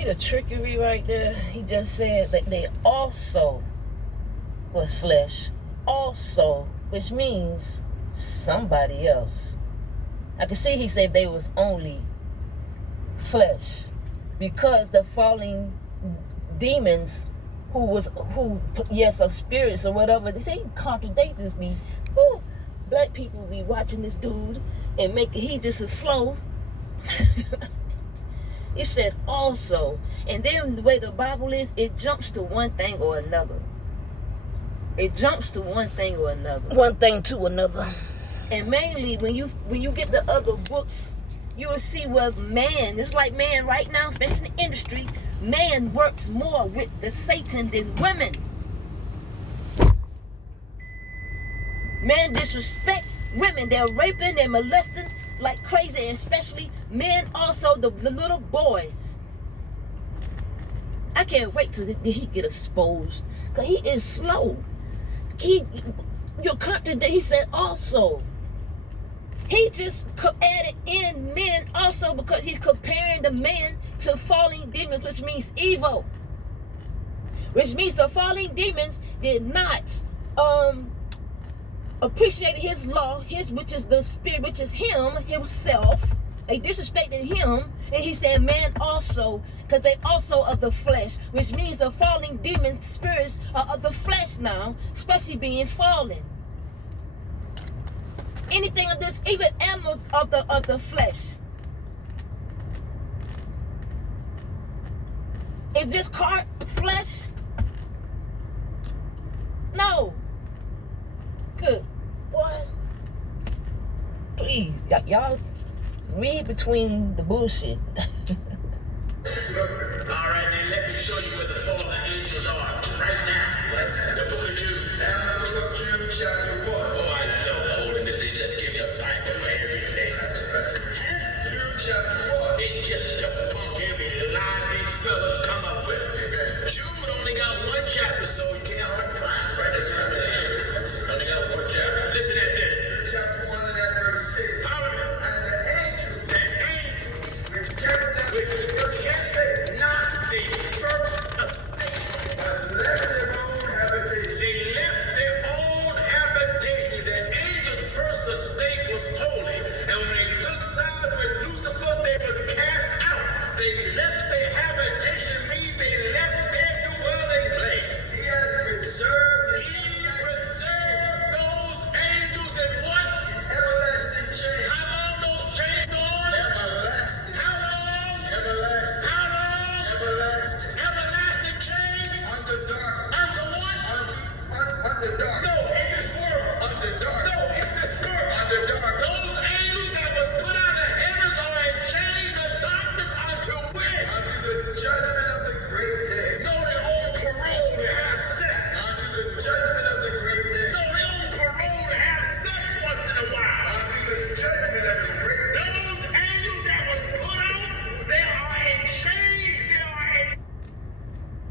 See the trickery right there? He just said that they also was flesh. Also, which means somebody else. I can see he said they was only flesh. Because the falling demons who are spirits or whatever, they contradict me. Ooh, black people be watching this dude and he just as slow. It said also, and then the way the Bible is, it jumps to one thing or another. It jumps to one thing or another. One thing to another. And mainly when you get the other books, you will see where man, it's like man right now, especially in the industry, man works more with the Satan than women. Men disrespect women. They're raping, they're molesting like crazy, and especially men also, the little boys. I can't wait till he get exposed, because he is slow. You're contradicting. He said also. He just added in men also because he's comparing the men to falling demons, which means evil. Which means the falling demons did not appreciate his law, which is the spirit, which is himself. They disrespected him, and he said man also, because they also of the flesh, which means the falling demon spirits are of the flesh now, especially being fallen. Anything of this, even animals of the flesh. Is this cart flesh? No. Good boy. Please, y'all read between the bullshit. Alright, then let me show you where the fallen angels are right now. The book of Jude. Now the book of Jude, chapter 1. Oh, I know, holiness. They just give you a Bible for everything. Jude chapter 1. It just debunk every lie these fellas come up with. Jude only got one chapter, so you can't hardly find it. Right? That's Revelation. Only got one chapter. Listen at this. Chapter 1 and that verse 6. Follow me. And the angels which kept not the first estate, but left their own habitation. They left their own habitation. The angels' first estate was holy, and when they took sides with Lucifer, they was cast out. They left their habitation, means they left their dwelling place. He has preserved those angels in what? In everlasting chains. How long those chains on? Everlasting. How long? Everlasting. How long? Everlasting. Everlasting chains. Under dark. Under what? Under dark. No, in this world. Under dark. No, in this world. Under dark. Those angels that was put out of heavens are in chains of darkness unto when? Unto the judgment of the great day. No, they're on parole to have sex. Unto the judgment of the great day. No, they're on parole to have sex once in a while. Unto the judgment of the great day. Those angels that was put out, they are in chains. They are in.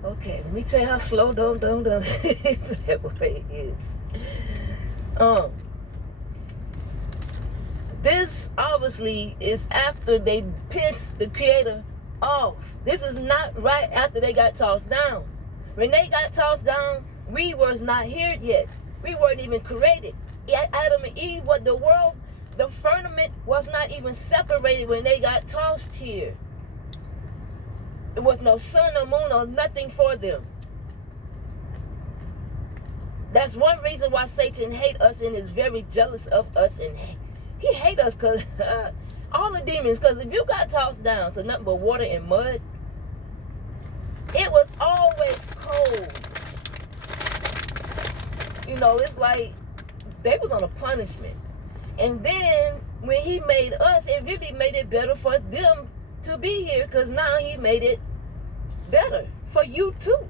Okay, let me tell you how slow that way is. This obviously is after they pissed the Creator off. This is not right after they got tossed down. When they got tossed down, we was not here yet. We weren't even created. Adam and Eve, the firmament was not even separated when they got tossed here. There was no sun or moon or nothing for them. That's one reason why Satan hates us and is very jealous of us. And he hates us because all the demons, because if you got tossed down to nothing but water and mud, it was always cold. You know, it's like they was on a punishment. And then when he made us, it really made it better for them to be here, because now he made it better for you too.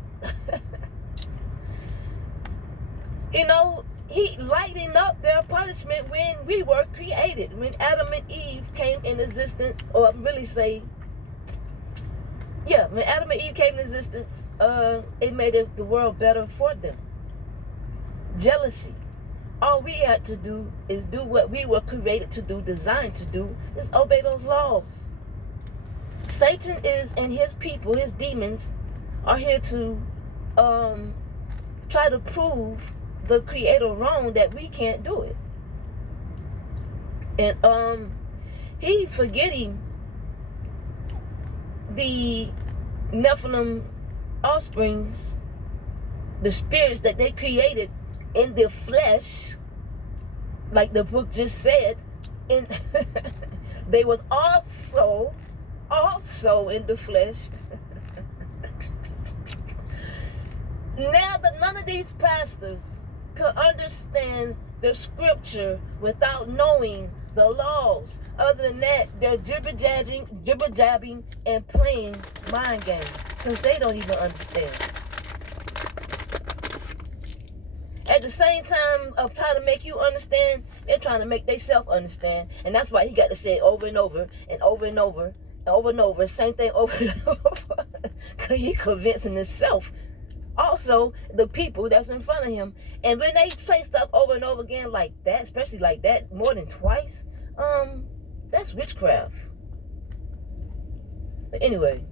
You know, he lightened up their punishment when we were created. When Adam and Eve came in existence, or really say, when Adam and Eve came in existence, it made the world better for them. Jealousy. All we had to do is do what we were created to do, designed to do, is obey those laws. Satan is, and his people, his demons, are here to try to prove the Creator wrong, that we can't do it. And he's forgetting the Nephilim offsprings, the spirits that they created in their flesh, like the book just said, and they was also in the flesh. Now that none of these pastors could understand the scripture without knowing the laws. Other than that, they're jibber-jabbing, and playing mind games because they don't even understand. At the same time of trying to make you understand, they're trying to make themselves understand. And that's why he got to say it over and over and over and over and over and over. Same thing over and over. Because he convincing himself. Also, the people that's in front of him. And when they say stuff over and over again like that, especially like that more than twice, that's witchcraft. But anyway.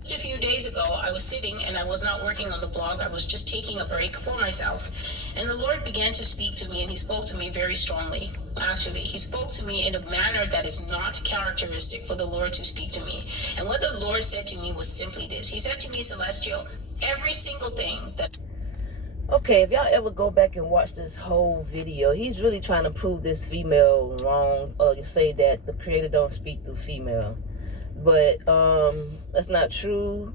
Just a few days ago, I was sitting and I was not working on the blog. I was just taking a break for myself. And the Lord began to speak to me, and he spoke to me very strongly. Actually, he spoke to me in a manner that is not characteristic for the Lord to speak to me. And what the Lord said to me was simply this. He said to me, Celestial, every single thing that... Okay, if y'all ever go back and watch this whole video, he's really trying to prove this female wrong. You say that the Creator don't speak through female. But that's not true.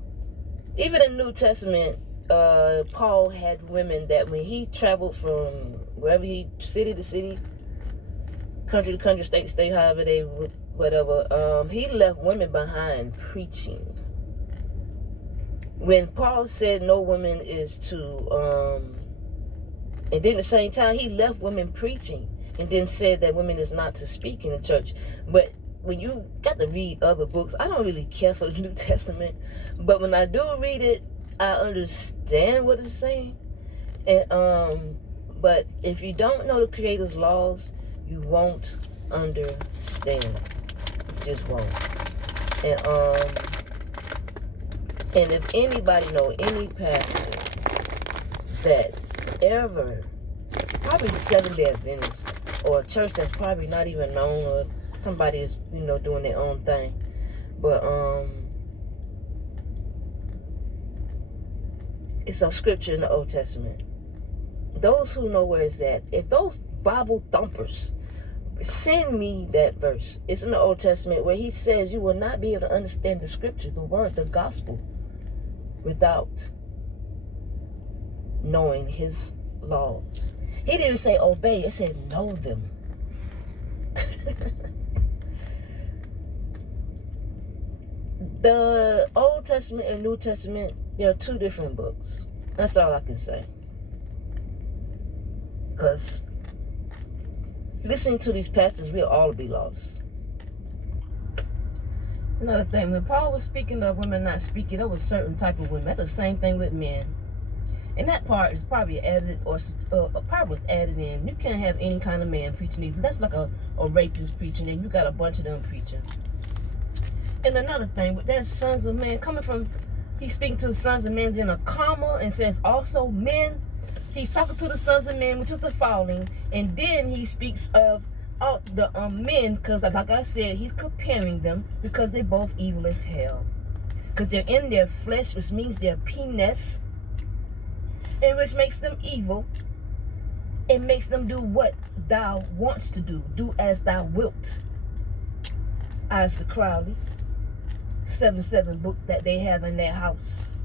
Even in the New Testament, Paul had women that when he traveled from wherever city to city, country to country, state to state, however they whatever, he left women behind preaching. When Paul said no woman is to and then at the same time he left women preaching, and then said that women is not to speak in the church. But when you got to read other books, I don't really care for the New Testament, but when I do read it, I understand what it's saying. And but if you don't know the Creator's laws, you won't understand. You just won't. And if anybody know any pastor that ever, probably Seventh-day Adventist, or a church that's probably not even known, or somebody is, doing their own thing. But it's a scripture in the Old Testament. Those who know where it's at, if those Bible thumpers send me that verse. It's in the Old Testament where he says you will not be able to understand the scripture, the word, the gospel, without knowing his laws. He didn't say obey, it said know them. The Old Testament and New Testament, there are two different books. That's all I can say. Because listening to these pastors, we'll all be lost. Another thing, when Paul was speaking of women not speaking, there was certain type of women. That's the same thing with men. And that part is probably added, or a part was added in. You can't have any kind of man preaching either. That's like a rapist preaching, and you got a bunch of them preaching. And another thing, with that sons of men, coming from, he's speaking to the sons of men in a comma, and says also men. He's talking to the sons of men, which is the falling, and then he speaks of the men, because like I said, he's comparing them because they're both evil as hell. Because they're in their flesh, which means they're penis, and which makes them evil. It makes them do what thou wants to do. Do as thou wilt. As the Crowley 7-7 book that they have in their house.